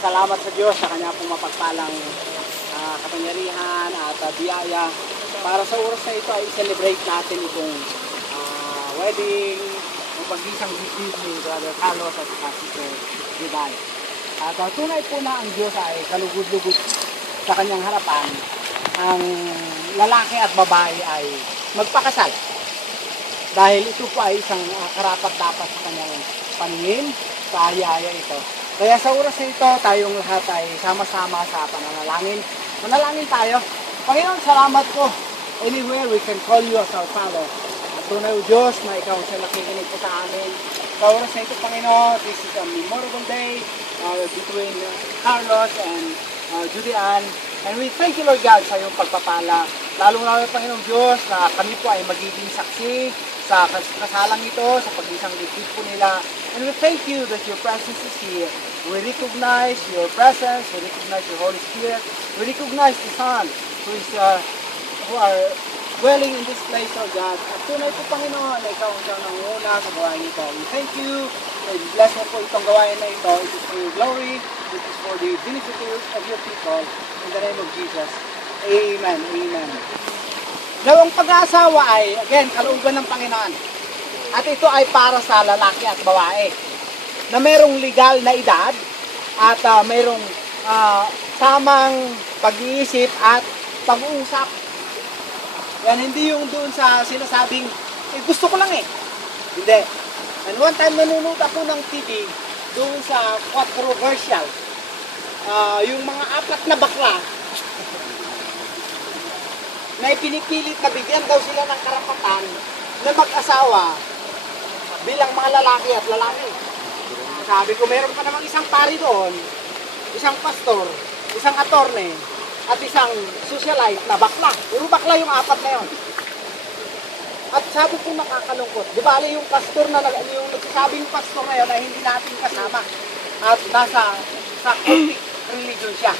Salamat sa Diyos sa kanya pong mapagpalang kapangyarihan at biyaya para sa oras na ito ay celebrate natin itong wedding o pag-isang bibig ni Brother Carlos at Sister Juday. At tunay po na ang Diyos ay kalugod-lugod sa kanyang harapan. Ang lalaki at babae ay magpakasal. Dahil ito po ay isang karapat-dapat sa kanyang paningin, sa ayaya ito. Kaya sa oras na ito, tayong lahat ay sama-sama sa pananalangin. Manalangin tayo. Panginoon, salamat po. Anywhere we can call you as our Father. At tunay o Diyos na ikaw sa nakikinig po sa amin. Sa oras na ito, Panginoon, this is a memorable day between Carlos and Judy Ann. And we thank you, Lord God, sa iyong pagpapala. Lalong-lalo, Panginoong Diyos, na kami po ay magiging saksi sa kasalang ito, sa pag-isang dibdib po nila. And we thank you that your presence is here. We recognize your presence, we recognize your Holy Spirit, we recognize the Son who are dwelling in this place, Lord God. At tunay po, Panginoon, na ikaw ang siyang nanguna sa gawain ito. We thank you, and bless mo po itong gawain na ito. It is for your glory, it is for the benefit of your people. In the name of Jesus. Amen. Amen. Now, ang pag-aasawa ay, again, kalooban ng Panginoon. At ito ay para sa lalaki at babae na mayroong legal na edad at mayroong tamang pag-iisip at pag-uusap. Yan, hindi yung doon sa sinasabing, gusto ko lang eh. Hindi. And one time nanonood ako ng TV doon sa controversial. Yung mga apat na bakla na ipinipilit na bigyan daw sila ng karapatan na mag-asawa bilang mga lalaki at lalaki. Sabi ko, meron pa namang isang pari doon, isang pastor, isang attorney, at isang socialite na bakla. Puro bakla yung apat na yun. At sabi ko nakakalungkot. Di ba yung pastor na, yung nagsasabing pastor na yun na hindi natin kasama. At nasa sa Catholic religion siya.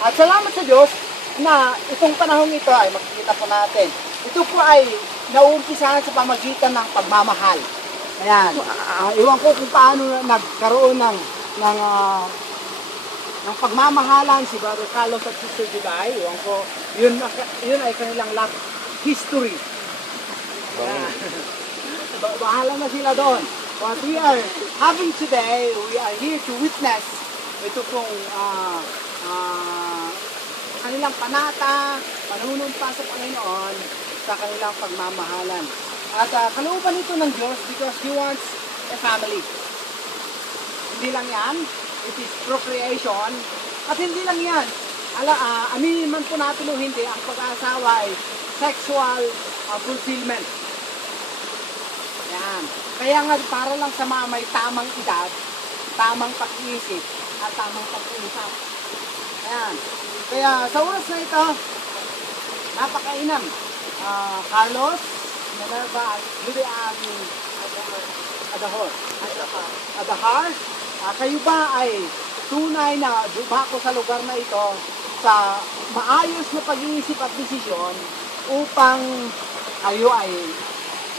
At salamat sa Diyos na itong panahon ito ay makikita po natin. Ito po ay nauumpisahan sa pamagitan ng pagmamahal. Ayan. Iwan ko kung paano nagkaroon ng pagmamahalan si Brother Carlos at Sister Juday. Iwan ko, yun ay kanilang love history. Bahala na sila doon. What we are having today, we are here to witness ito pong kanilang panata, panunumpa sa Panginoon sa kanilang pagmamahalan. At kalooban ito ng Diyos because He wants a family. Hindi lang yan, it is procreation. At hindi lang yan, aminin man po natin o hindi, ang pag-aasawa ay sexual fulfillment. Yan. Kaya nga para lang sa mga may tamang edad, tamang pag-iisip, at tamang pag-uusap. Ayan. Kaya sa oras na ito, napakainam. Carlos, Minerva, at Judy Ann Adahar, kayo ba ay tunay na dumako sa lugar na ito sa maayos na pag-iisip at desisyon upang kayo ay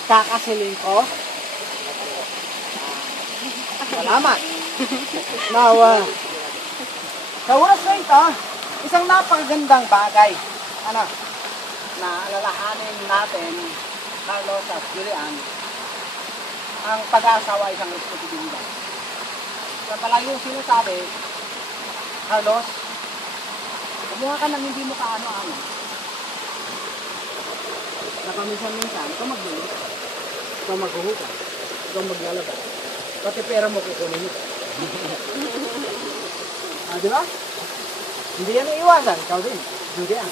kakasilin ko? Salamat. Now, sa oras na ito, isang napakagandang bagay na alalahanin natin, Carlos at Judy Ann, ang pag-aasawa ay isang responsibilidad. Sa palayong sinasabi, Carlos, kumuha ka ng hindi mo kaano-ano. Na paminsan-minsan, ikaw magbili, ikaw maghuhugas, ikaw maglalaba. Pati pera mo kukunin mo. Di ba? Hindi yan iiwasan, ikaw din. Judy Ann.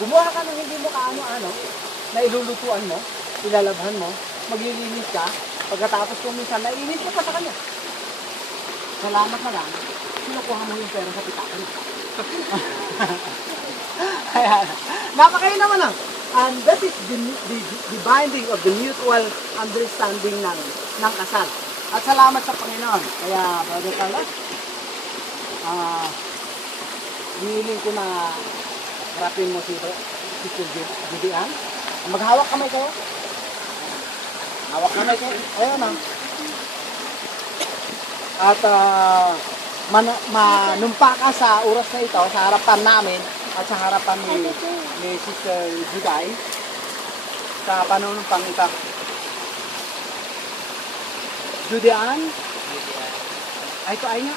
Kumuha ka ng hindi mo kaano-ano, na ilulutuan mo, ilalabhan mo, maglilinis ka, pagkatapos kung minsan, naiinis mo pa sa kanya. Salamat na lang, sinukuha mo yung pera sa pitakan. Napakain naman lang. And that is the binding of the mutual understanding ng kasal. At salamat sa Panginoon. Kaya, Brother Carlos, hinihiling ko na harapin mo si Judy Ann. Maghawak kamay kayo. Hawak kamay kayo. Ayan na. At manumpa ka sa oras na ito, sa harapan namin at sa harapan ni Sister Juday sa panunumpang ito. Judean? Ay, ito ay nga.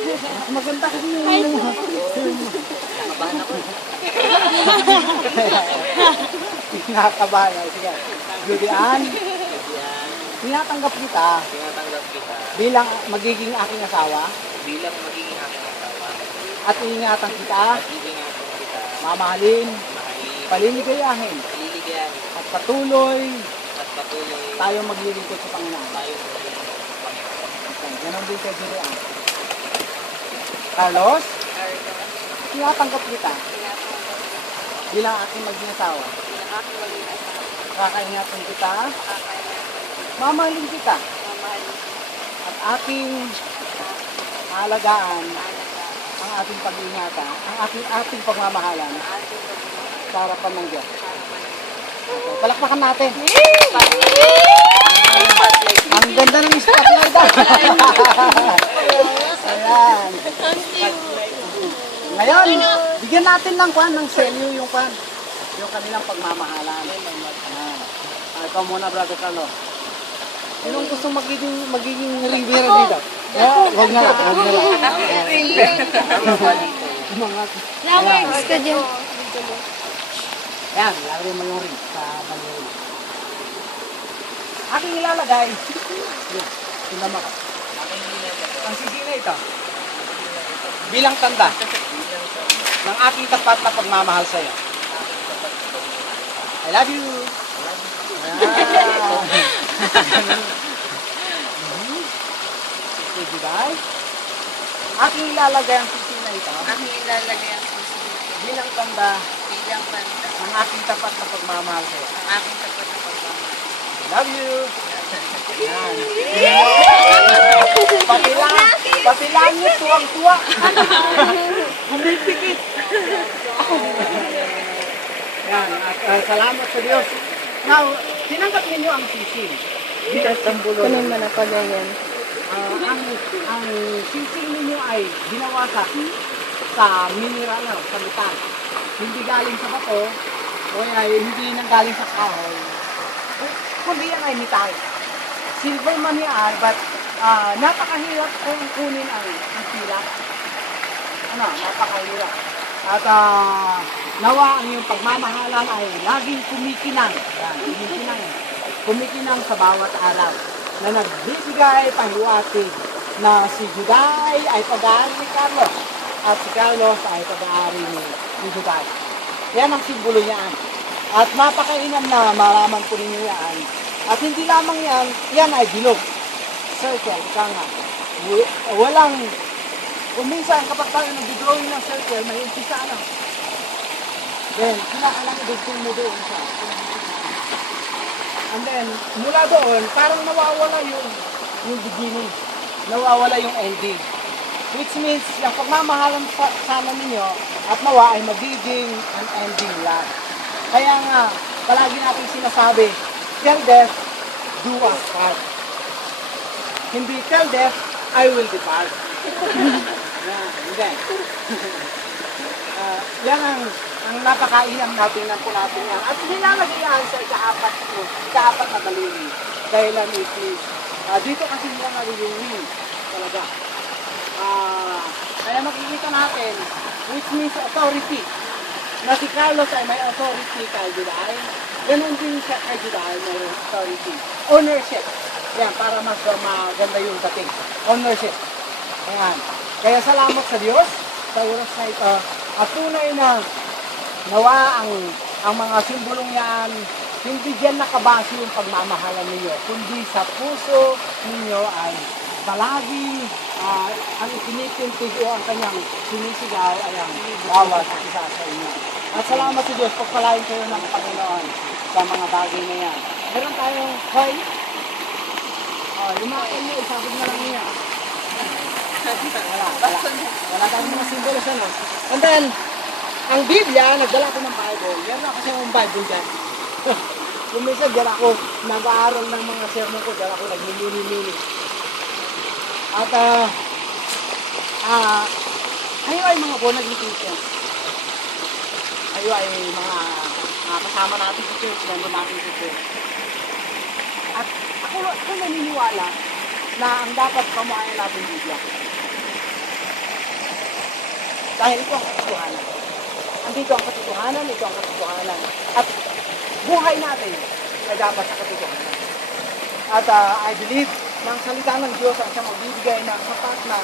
Mas maganda kasi yung nakabahan ako. Nakabahan ako. Sige. Judean? Tinatanggap kita bilang magiging aking asawa at iingatan kita, mamahalin, paliligayahin at patuloy tayong maglilingkod sa Panginoon. Okay, ganon din kay Julian. Carlos, tinatanggap kita bilang aking magiging asawa. Kakaingatan kita, mamahalin kita, at ating alagaan ang ating pag-iingatan, ang ating pagmamahalan sa harapan ng Diyos. Okay, palakpakan natin. Ang ganda ng spotlight. Ayan. Ngayon, bigyan natin ng selyo yung kanilang pagmamahalan. Ayan. Ikaw muna, Brother Carlos. Sinong gusto magiging ringleader dito? Huwag na lang. Flowers ka dyan. Yan, lalagay mo yung ring sa baliw. Aking ilalagay. Yan, sinama ka. Ang sisina ito. Bilang tanda ng aking tapat na pagmamahal sa iyo. I love you. Sige, Juday. Aking ilalagay ang sisina ito. Bilang tanda ng aking tapat na pagmamahal sa iyo. I love you. Yan. Pati langit, tuwang-tuwa. Humipikit. Yan. At salamat sa Diyos. Now, tinanggap ninyo ang sisig. Kunin mo na pa ganyan. Ang sisig ninyo ay binawasak sa mineral, sa metal. Hindi galing sa bato, o ay hindi nang galing sa kahoy. Kundi yan ay metal. Silver man yan, but napakahirap kung kunin ang sila. Napakahirap. At nawa ang iyong pagmamahalan ay laging kumikinang. Yan, kumikinang sa bawat araw. Na nagbibigay pahiwatig na si Juday ay pag-aari ni Carlos. At si Carlos ay pag-aari ni Juday. Yan ang simbolo niyan. At napakainam na maraman po ninyo yan. At hindi lamang yan ay bilog. Circle, ika nga. Walang, kung minsan kapag tayo nag-drawing ng circle, may umpisa na. Then, kinakalang idugtong mo doon siya. And then, mula doon, parang nawawala yung beginning. Nawawala yung ending. Which means, yung pagmamahalan sana ninyo at nawa ay magiging an ending lang. Kaya nga, palagi natin sinasabi, tell death, do us part. Hindi tell death, I will depart. Hindi. Yan ang napakainam natin ng po natin yan. At nilalagay yan sa ikaapat na daliri. Dahilan is, dito kasi nila naliliwin talaga. Kaya makikita natin, which means authority. Na si Carlos ay may authority kay Juday. Ganun din siya kay Juday may authority. Ownership. Yan, para mas maganda yung dating. Ownership. Ayan. Kaya salamat sa Diyos sa oras na ito. At tunay na nawa ang mga simbolong yan, hindi dyan nakabase yung pagmamahalan ninyo, kundi sa puso ninyo ay palagi ang itinitintig o ang kanyang sinisigaw ay ang bawat isa sa inyo. At salamat sa Diyos, pagpalain kayo ng Panginoon sa mga bagay na yan. Meron tayong coin. Yung mga coin nyo, isabog na lang niya. Wala tayong mga simbolo siya, no? And then, ang Biblia, nagdala ko ng Bible. Meron ako sa yung Bible dyan. Kung minsan, dyan ako nag-aaral ng mga sermon ko, dyan ako nagmimili-mili. At Kayo ay mga born again Christians. Kayo ay mga kasama natin sa church, member natin sa church. At ako naniniwala na ang dapat pamuhayan natin Biblia. Dahil ito ang katotohanan. Andito ang katotohanan, ito ang katotohanan. At buhay natin ay dapat sa katotohanan. At I believe na ang salita ng Diyos ang siyang magbibigay ng sapat na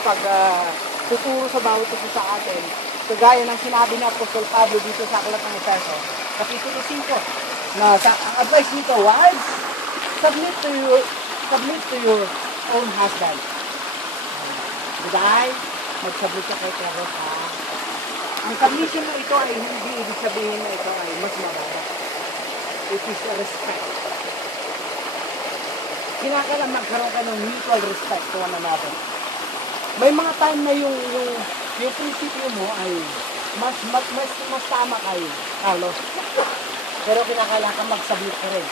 pagtuturo sa bawat isa sa atin. Kagaya ng sinabi ni Apostol Pablo dito sa aklat ng Efeso, Kapitulo 5, na ang advice nito, wives, submit to your own husband. Buday, magsabot ka kay Carlos, ha? Ang submission na ito ay hindi ibig sabihin na ito ay mas mababa. It is a respect. Kinakailangan magkaroon ka ng mutual respect to one another. May mga time na yung prinsipyo mo ay mas tama kay Carlos. Pero kinakailangan ka mag-submit ka rin.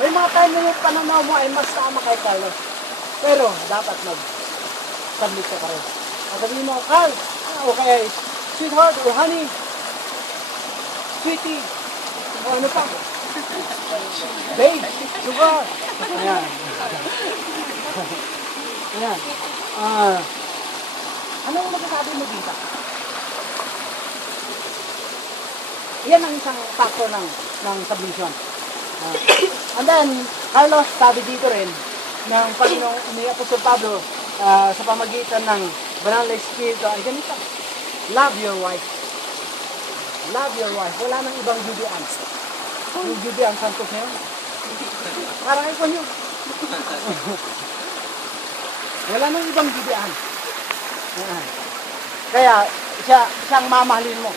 May mga time na yung pananaw mo ay mas tama kay Carlos. Pero dapat mag-submit ka rin. At sabihin mo, Carl, o kaya, sweetheart, or honey, sweetie, o ano pa? Babe, sugar. Ayan. Ayan. Ano ang magsasabi mo dito? Yan ang isang factor ng submission. And then, Carlos, sabi dito rin, ng Panginoong ni Apostol Pablo, sa pamagitan ng Banal na Espiritu, ay ganito. Love your wife. Love your wife. Wala nang ibang judian. Yung judian, santos na yun. Parang ikaw nyo. Wala nang ibang judian. Kaya, siyang mamahalin mo.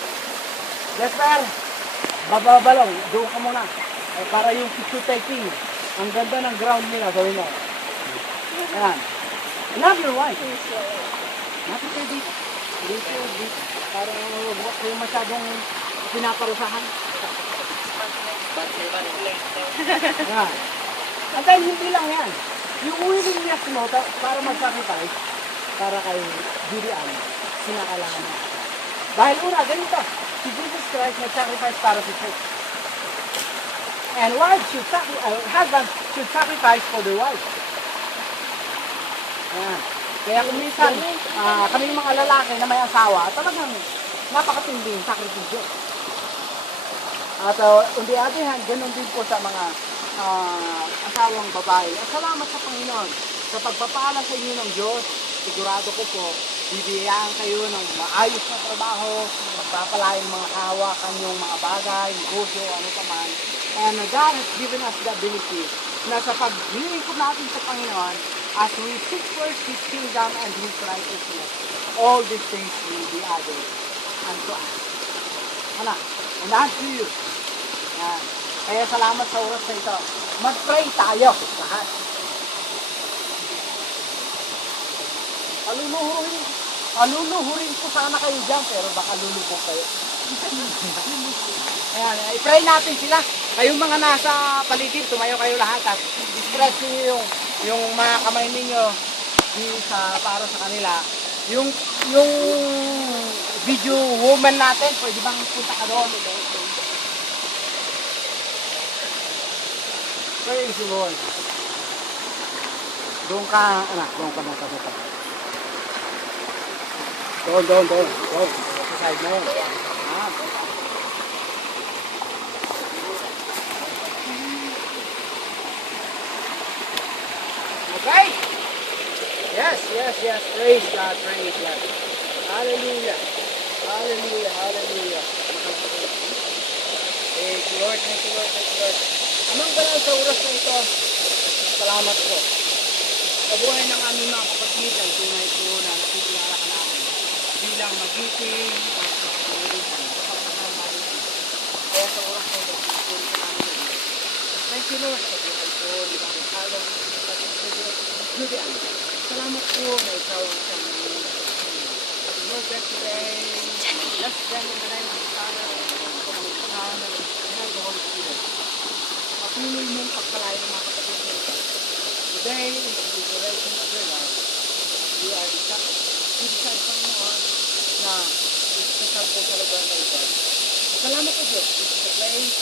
Jasper, bababalaw, doon ka muna. Para yung picture taking, ang ganda ng ground nila, gawin mo. Ayan. Love your wife. Napit kayo dito. Dito. Parang huwag kayo masyadong pinaparusahan. Ayan. At dahil hindi lang yan. Yung willingness mo para mag-sacrifice, para kay Julian, sinakailangan mo. Dahil una, ganito, si Jesus Christ nag-sacrifice para sa church. And husband should sacrifice for their wife. Ayan. Kaya kung minsan, kami mga lalaki na may asawa, talagang napakatinding sakripisyo. At on the other hand, ganun din po sa mga asawang babae. At salamat sa Panginoon sa pagpapala sa inyo ng Diyos. Sigurado ko po, bibiyaan kayo ng maayos na trabaho, pagpapalain mga kahawakan yung mga bagay, negosyo, ano pa man. And God has given us the ability na sa paglilingkod natin sa Panginoon, as we seek first His kingdom and His righteousness, all these things will be added unto us. Ano? And unto you. Yan. Kaya salamat sa oras na ito. Mag-pray tayo lahat. Aluluhurin ko sana kayo dyan, pero baka lulubog kayo. Ayan, i-pray natin sila. Kayong mga nasa paligid, tumayo kayo lahat at i-stretch niyo yung mga kamay ninyo para sa kanila. Yung video woman natin, pwede bang punta ka doon? Praise the Lord. Doon ka na sa Doon. Sa side mo. Okay? Yes. Praise God. Hallelujah. Thank you, Lord. Amang banal sa oras na ito, salamat po. Sa buhay ng aming mga kapatid, ay tunay po na nakikilala ka namin bilang magiting at makakulitan. Kaya sa oras na ito, patuloy ka namin. Thank you, Lord, sa buhay po, di ba, Carlo, at sa Julian. Salamat po na ikaw ang siyang Lord, that today, bless them in the name of the Father, and of the Son, and of the Holy Spirit. Patuloy mong pagpalain ng mga kapatid nila. Today, in the duration of their life, you are the i-decide, Panginoon, na isasal po sa lugar na ito. Salamat po Diyos. This is a place,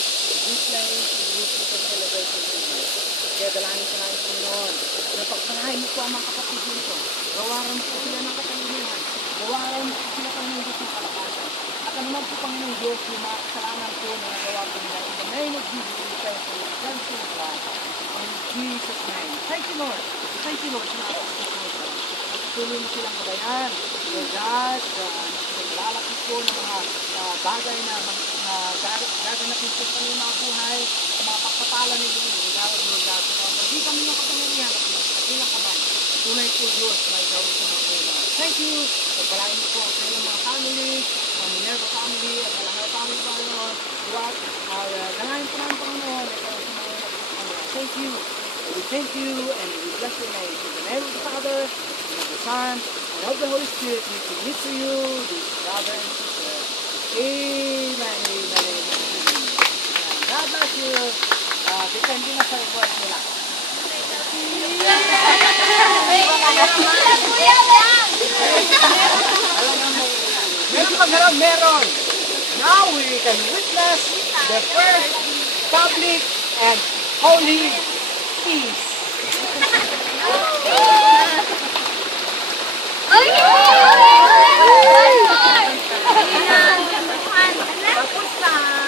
this place, in which we can celebrate with you. Kaya dalangin ko namin, Panginoon, na pagpalain mo po ang mga kapatid dito. Gawaran mo po sila ng katalinihan. Gawaran mo po sila, Panginoon Diyos, ng kalakasan. At ano man po, Panginoon Diyos, yung mga kasalanan po na nagawa po nila. In the name of Jesus, we pray for your cleansing of blood. In Jesus' name. Thank you, Lord. Thank you, Lord, sa mga kapatid dito. Patuloy mo silang gabayan. Lord God, naglalapit po ng mga bagay na gaganapin po sa inyong mga buhay, sa mga pagpapala ninyo, Lord God, hindi kami ng kapangyarihan at ng katinang kamay. Tunay po Diyos na ikaw ang sumagula. Thank you. Nagpalain mo po ang inyong mga family, ang Minerva family, at ang lahat family, Panginoon. Duwag, dalayan po namin, Panginoon, ikaw ang sumagula. Thank you. We thank you and we bless your name. In the name of the Father, and of the Son, and of the Holy Spirit, we commit to you, this brother and sister. Amen, amen, amen. God bless you. Depende na sa request nila. Meron pag harap, meron. Now we can witness the first public and holy peace. Tapos na.